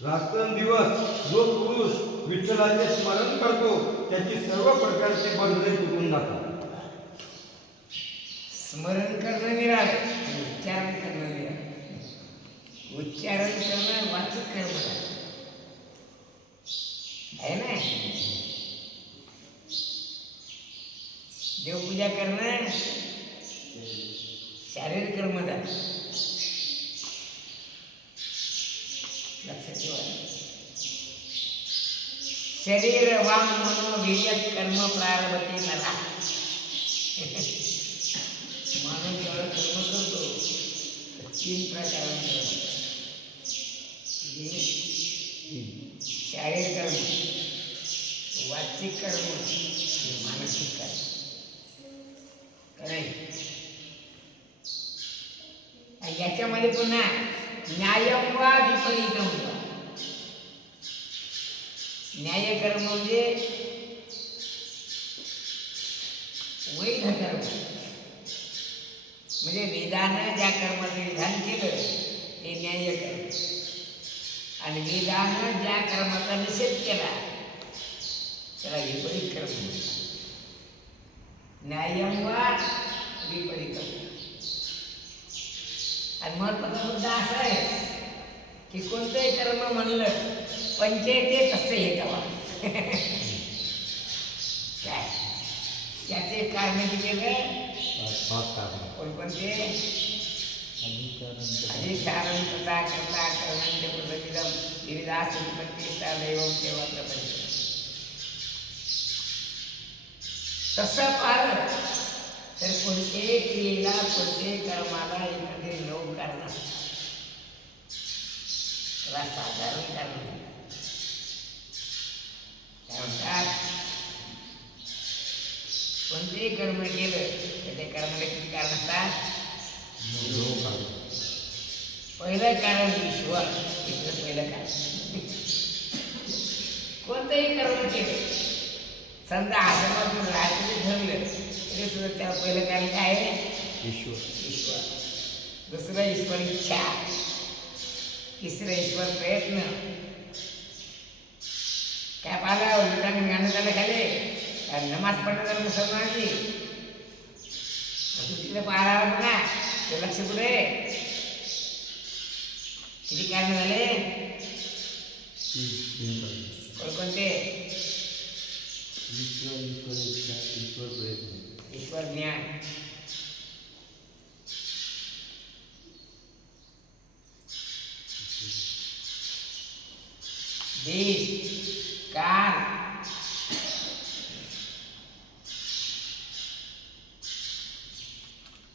रात्रंदिवस जो पुरुष विठ्ठलाचे स्मरण करतो त्याची सर्व प्रकारची बंधने तुटून जातात. स्मरण करणं निराळ, उच्चारण करणं निराळ. उच्चारण करणं वाचक कर्म आहे ना. देवपूजा करणं शारीरिक कर्म झालं. लक्षात ठेवा. शरीर वांग मनोवीर्य कर्म प्रारभते नरा. मानव जेव्हा कर्म करतो तीन प्रकारांचे शारीरिक कर्म, वाचिक कर्म आणि मानसिक कर्म. याच्यामध्ये पुन्हा न्यायम वा विपरीतम वा. न्याय कर्म म्हणजे वैध कर्म, म्हणजे वेदानं ज्या कर्माचं विधान केलं ते न्याय कर्म, आणि वेदानं ज्या कर्माचा निषेध केला त्याला विपरीत कर्म म्हणतात. न्यायम वा विपरीतम. आणि महत्वाचा मुद्दा असा आहे की कोणतंही कर्म म्हणलं पंचेते तसे येतवा. काय त्याचे कारण किती कोणकोणते? अधिष्ठानं तथा कर्ता कर्मांचे प्रसंगितम विविधास उत्पत्तीचा दैवम तेव्हा प्रपंच. तसं पाहिलं तर कोणत्याही क्रियेला कोणत्याही कर्माला एखादे नऊ कारण त्याला साधारण कारण काय म्हणतात. कोणतेही कर्म केलं तर त्या कर्माला किती कारण असतात? पहिलं कारण ईश्वर, इथलं पहिलं कारण. कोणतंही कर्म केलं, समजा आश्रमातून राहायचं ठरलं तरी सुद्धा त्याला पहिलं कारण काय आहे? ईश्वर. दुसरं ईश्वर इच्छा, तिसरं ईश्वर प्रयत्न. काय पाहिलं विटामिन गाणं झालं खाले नमाज पडणं झालं मुसलमानाची. तू तिकडे पाहायला बघा ते लक्ष कुठे. किती कारण झाले कोणकोणते? ईश्वर ज्ञान, देश काल,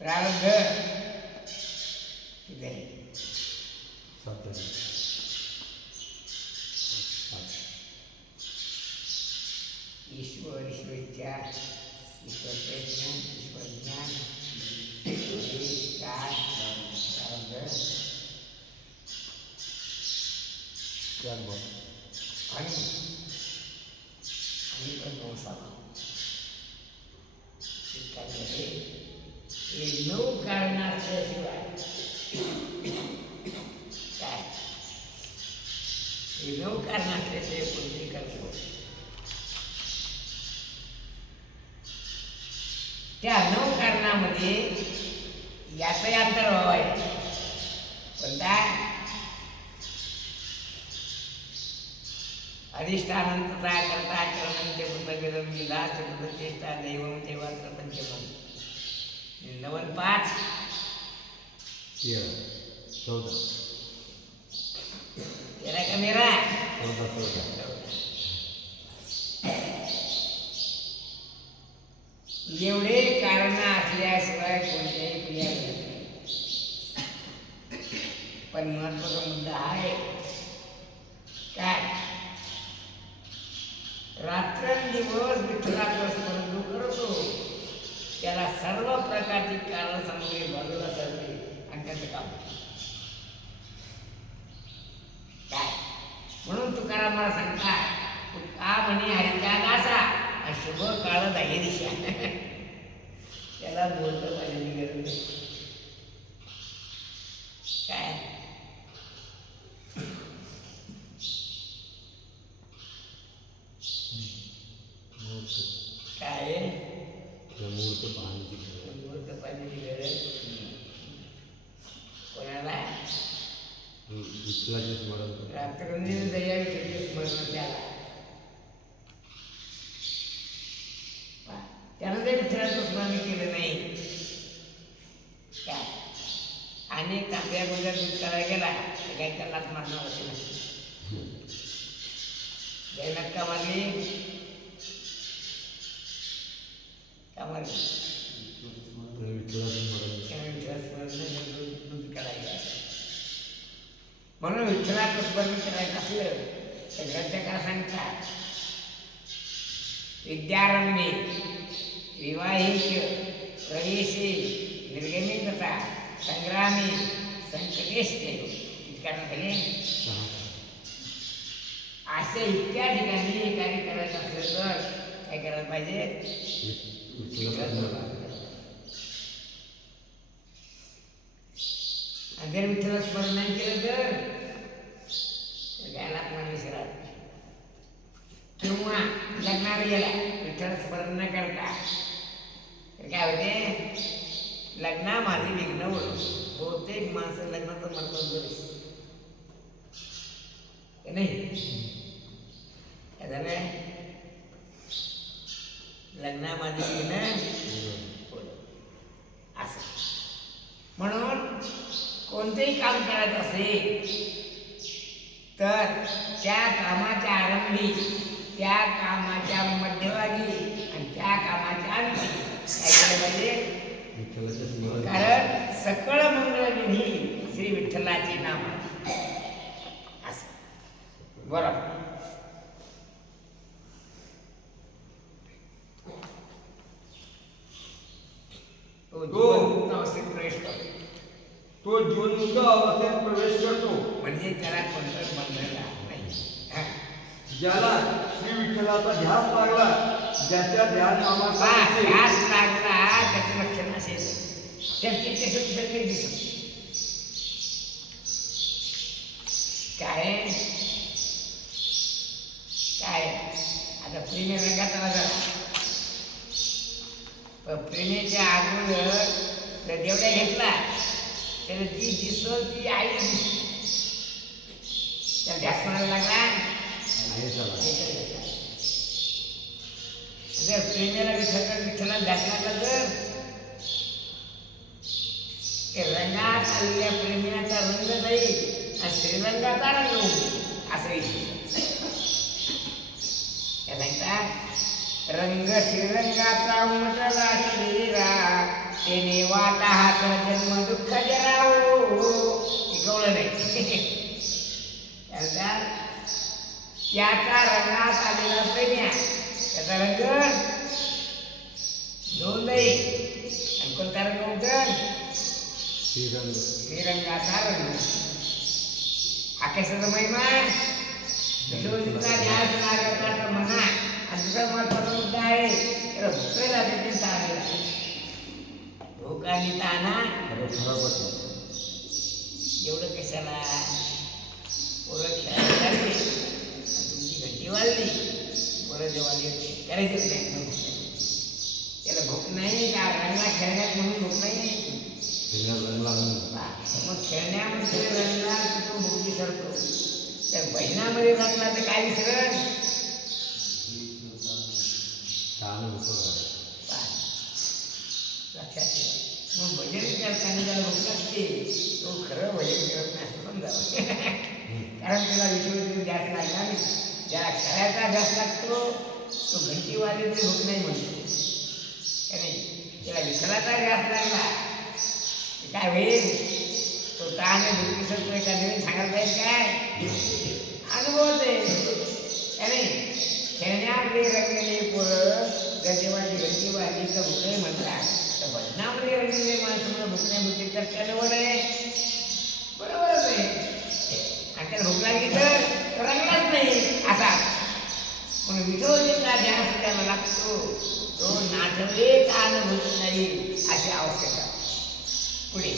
प्रारब्ध. ईश्वर, ईश्वर इच्छा, ईश्वर प्रयत्न, ईश्वर ज्ञान, देश काल, प्रारब्ध आणि पण संसार. हे नऊ कारण असल्याशिवाय काय, हे नऊ कारण असल्याशिवाय कोणते कर्म. त्या नऊ कारणामध्ये याचाही अंतर्भाव आहे. कोणता? अधिष्ठानंतता करता कर्मांचे कृतज्ञ विलास प्रतिष्ठा दैवम तेव्हा प्रपंचम. 9 5 14 तेरा का मेरा 14 एवढे कारण असल्याशिवाय कोणत्याही क्रिया घडत नाही. पण महत्वाचा मुद्दा आहे काय, रात्रंदिवस विठ्ठलाचं स्मरण जो करतो त्याला सर्व प्रकारची कारण सामग्री बाजूला सरते आणि त्याचं काम काय. म्हणून तुकाराम मला सांगतात का म्हणे हरिचा दासा शुभ काळ दाही दिशा. त्याला बोलतं पाहिजे गरज काय. विठ्ठलाचे स्मरण करतो. रात्रंदिवस दया विठ्ठलाचे स्मरण त्याला. त्यानं जर विठ्ठलाचं स्मरण केलं नाही काय आणि तांब्या गोळ्या दूध करायला गेला तर काही त्याला लाथ मारणार असे नाही. जयनाथ का मारली का मारली विठ्ठलाचं स्मरण त्यानं विठ्ठलाचं स्मरण दूध करायला. म्हणून विठ्ठलाचं स्मरण करायचं असलं तर ग्रंथकार सांगतात विद्यारंभे विवाहिक प्रवेशे निर्गमितता संग्रामी संकटेष्टे इतक्या खाली अशा इतक्या ठिकाणी हे कार्य करायचं असलं तर काय करायला पाहिजे. आणि जर विठ्ठल स्मरण नाही केलं तर घ्यायला कोणाला विसरात किंवा लग्नाला गेला विठ्ठल स्मरण न करता तर काय होते लग्नामध्ये विघ्न होतं. बहुतेक माणसं लग्नाचं महत्व बरेच नाही काय झालं लग्नामध्ये विघ्न असं. म्हणून कोणतेही काम करायचं असेल तर त्या कामाच्या आरंभी त्या कामाच्या मध्यभागी आणि त्या कामाच्या अंती काय केलं पाहिजे. कारण सकळ मंगळ निधी श्री विठ्ठलाचे नाम असं बरोबर. अवस्थेत प्रवेश करतो. तो जीवनमुक्त अवस्थेत प्रवेश करतो म्हणजे त्याला कोणतं बंधन नाही. ज्याला श्री विठ्ठलाचा ध्यास लागला ज्याच्या ध्यान नामाचा ध्यास लागला त्याचं लक्षण असेल त्याचे सगळे दिसत काय काय आता प्रेमी रंगात आला झाला पण प्रेमीच्या अगोदर तर जेवढ्या घेतला त्याला जी दिसल ती आई दिसली त्याला ध्यास म्हणायला लागला. जर प्रेमीला विठ्ठला ध्यास लागला तर ते रंगात आलेल्या प्रेमीचा रंग जाईल आणि श्रीरंगाचा रंग होईल असं विषय सांगतात. रंग श्रीरंगाचा उमटला शरीरा तेने वाटा हात जन्म दुःख जरावो कवळं नाही. त्याचा रंगात आलेला प्रेम्या त्याचा रंग दोन जाईल आणि कोणता रंग उठल श्रीरंगाचा रंग. आकाशाचा महिमा विठोबाचा ध्यास लागला म्हणा. आणि दुसरा महत्वाचा मुद्दा आहे त्याला भुकेला देखील ताणलेला भूक आणि ताना एवढं कशाला पोरं खेळायला लागली तुमची घंटी वाजली पोरं जेव्हा येते करायचंच नाही. त्याला भूक नाही का रंगला खेळण्यात म्हणून भूक नाही. मग खेळण्यामध्ये रंगला तो भूक विसरतो. तर बहिणामध्ये रंगला तर काय विसरल लक्षात ठेवा. मग भजन करताना ज्याला भूक लागते तो खरं भजन करत नाही असं समजावं. कारण त्याला विठ्ठलाचा ध्यास लागला नाही. ज्याला खेळायचा ध्यास लागतो तो घंटी वाजली भूक नाही म्हणतो का नाही. त्याला विठ्ठलाचा ध्यास लागला काय होईल तो ताण भूक विसरतोय का नवीन सांगायला पाहिजे काय अनुभवच आहे का नाही. खेळण्यामध्ये रंगलेले पोरं जर देवाची घंटी वाजली तर भूक नाही म्हणतात तर भजनामध्ये रंगलेले माणसं भूक नाही म्हणते तर त्याला बरं आहे बरोबरच आहे. आणि त्याला भूक लागली तर रंगलाच नाही असा. म्हणून विठोबाचा ध्यास त्याला लागतो तो नाठवले का अनुभूत नाही अशी आवश्यकता. पुढे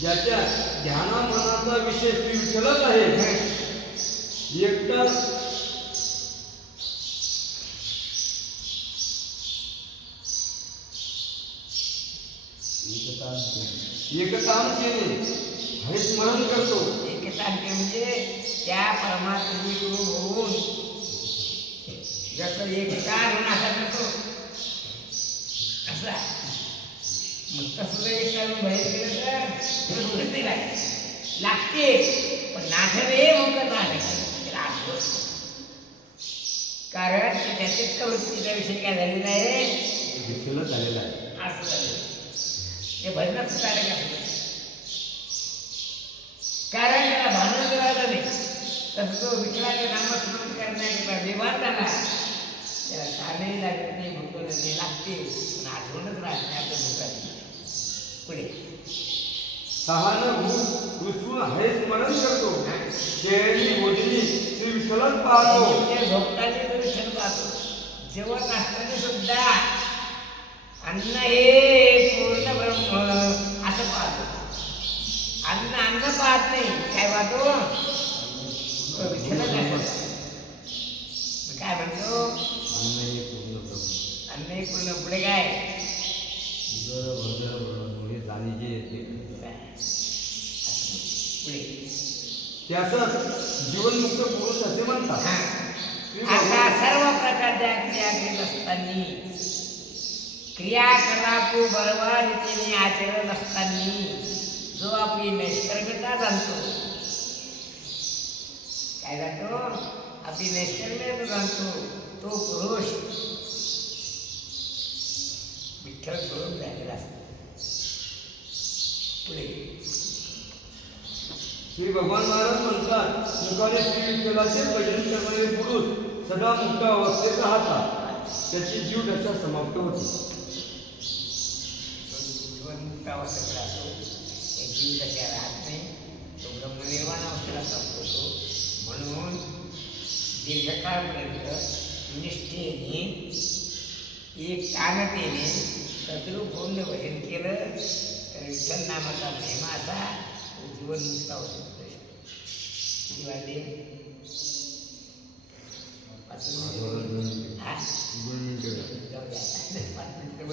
ज्याच्या ध्याना मनाचा विषय श्री विठ्ठलच आहे एकटा एकतान केले हरे स्मरण करतो. एकतांते म्हणजे त्या परमात्मेकडून होऊन जसं एकतान होऊन असा करतो असा मग तसं जर एकतान बाहेर केलं तर भूकच नाही लागते पण नाठवे मग त्याला आठवत कारण त्याचे प्रवृत्तीचा विषय काय झालेला आहे विठ्ठलच झालेला आहे. असं झालं ते भजनात सुधारले का कारण त्याला भांडण राहिलं नाही तसं तो विठ्ठलाचे नामस्मरण करण्याचा व्यवहार झाला त्याला कानही लागत नाही भूकत नाही लागते पण आठवणच राहत नाही आपल्या भूकाची. पुढे सहानं भूत रुसून हरे स्मरण करतो. केळी भोजनी श्री विठ्ठलच पाहतो. ते झोपताना तो विठ्ठल पाहतो जेवण असताना सुद्धा अन्न हे पूर्ण ब्रह्म असं पाहतो. अन्न पाहत नाही काय पाहतो तो विठ्ठलच आहे. काय म्हणतो अन्न हे पूर्ण ब्रह्म. अन्न हे पूर्ण पुढे काय उदर भंडर जाणी जे येते पुढे त्याचं जीवनमुक्त पुरुष असे म्हणतात. आता सर्व प्रकारच्या क्रिया करीत असताना क्रियाकलाप बरोबर रीतीने आचरण असताना जो आपली नैष्कर्म्यता जाणतो काय जाणतो आपली नैष्कर्म्यता जाणतो तो पुरुष विठ्ठल सोडून झालेला असतो. पुढे श्री भगवान महाराज म्हणतात मुखाने श्री विठ्ठलाचे भजन करणारे पुरुष सदा मुक्त अवस्थेत राहतात. त्याची जीव दशा समाप्त होते. जीवनमुक्त अवस्थेत राहतो त्या जीव दशा राहत नाही तो ब्रह्मनिर्वाण अवस्थेला प्राप्त होतो. म्हणून दीर्घकाळपर्यंत निष्ठेने एकतानतेने तद्रूप होऊन भजन केलं तर विठ्ठल नामाचा महिमा असा जीवनमुक्त अवस्थेत किती वाजले पाच मिनिटं जाऊ द्या 5 मिनिटं